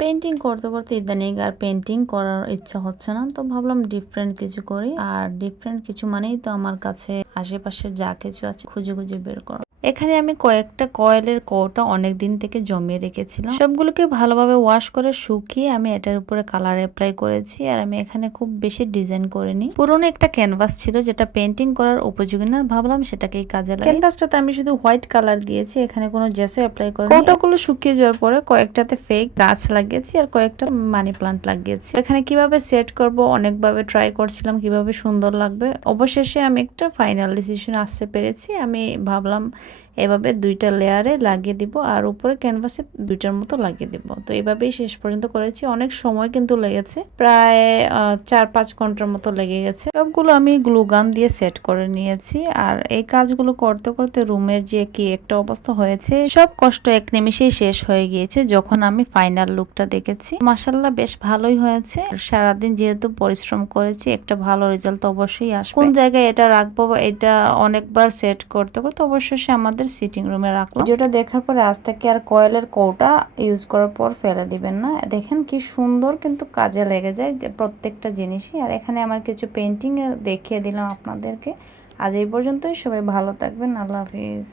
Painting করতে করতে ইদানিং আর পেন্টিং করার ইচ্ছা হচ্ছে না, তো ভাবলাম ডিফারেন্ট কিছু করি। আর ডিফারেন্ট কিছু মানেই তো আমার কাছে আশেপাশের যা কিছু আছে খুঁজে খুঁজে বের করা। এখানে আমি কয়েকটা কয়েলের কৌটা অনেক দিন থেকে জমিয়ে রেখেছিলাম, সবগুলোকে ভালোভাবে ওয়াশ করে শুকিয়ে আমি এটার উপরে কালার অ্যাপ্লাই করেছি। আর আমি এখানে খুব বেশি ডিজাইন করিনি, পুরনো একটা ক্যানভাস ছিল যেটা পেন্টিং করার উপযোগী না, ভাবলাম সেটাকেই কাজে লাগে। ক্যানভাসটাতে আমি শুধু হোয়াইট কালার দিয়েছি, এখানে কোনো জেসও অ্যাপ্লাই করিনি। কৌটাগুলো শুকিয়ে যাওয়ার পরে কয়েকটাতে ফেক গাছ লাগিয়েছি আর কয়েকটা মানি প্লান্ট লাগিয়েছি। এখানে কিভাবে সেট করব অনেকভাবে ট্রাই করছিলাম, কিভাবে সুন্দর লাগবে। অবশেষে আমি একটা ফাইনাল ডিসিশন আসতে পেরেছি। আমি ভাবলাম এভাবে দুইটা লেয়ারে লাগিয়ে দিব আর উপরে ক্যানভাসে দুইটার মতো লাগিয়ে দিব। তো এইভাবেই শেষ পর্যন্ত করেছি। অনেক সময় কিন্তু লেগেছে, প্রায় 4-5 ঘন্টার মতো লেগে গেছে। সবগুলো আমি গ্লু গান দিয়ে সেট করে নিয়েছি। আর এই কাজগুলো করতে করতে রুমের যে কি একটা অবস্থা হয়েছে, সব কষ্ট এক নিমিষেই শেষ হয়ে গিয়েছে যখন আমি ফাইনাল লুকটা দেখেছি। মাশাআল্লাহ বেশ ভালোই হয়েছে। সারাদিন যেহেতু পরিশ্রম করেছি, একটা ভালো রেজাল্ট অবশ্যই আসবে। কোন জায়গায় এটা রাখবো, এটা অনেকবার সেট করতে করতে অবশ্যই আমাদের সিটিং রুমে রাখলাম। ভিডিওটা দেখার পরে আজ থেকে আর কয়েলের কৌটা ইউজ করার পর ফেলে দিবেন না। দেখেন কি সুন্দর কিন্তু কাজে লেগে যায় যে প্রত্যেকটা জিনিসই। আর এখানে আমার কিছু পেন্টিং দেখিয়ে দিলাম আপনাদেরকে। আজ এই পর্যন্তই, সবাই ভালো থাকবেন, আল্লাহ হাফিজ।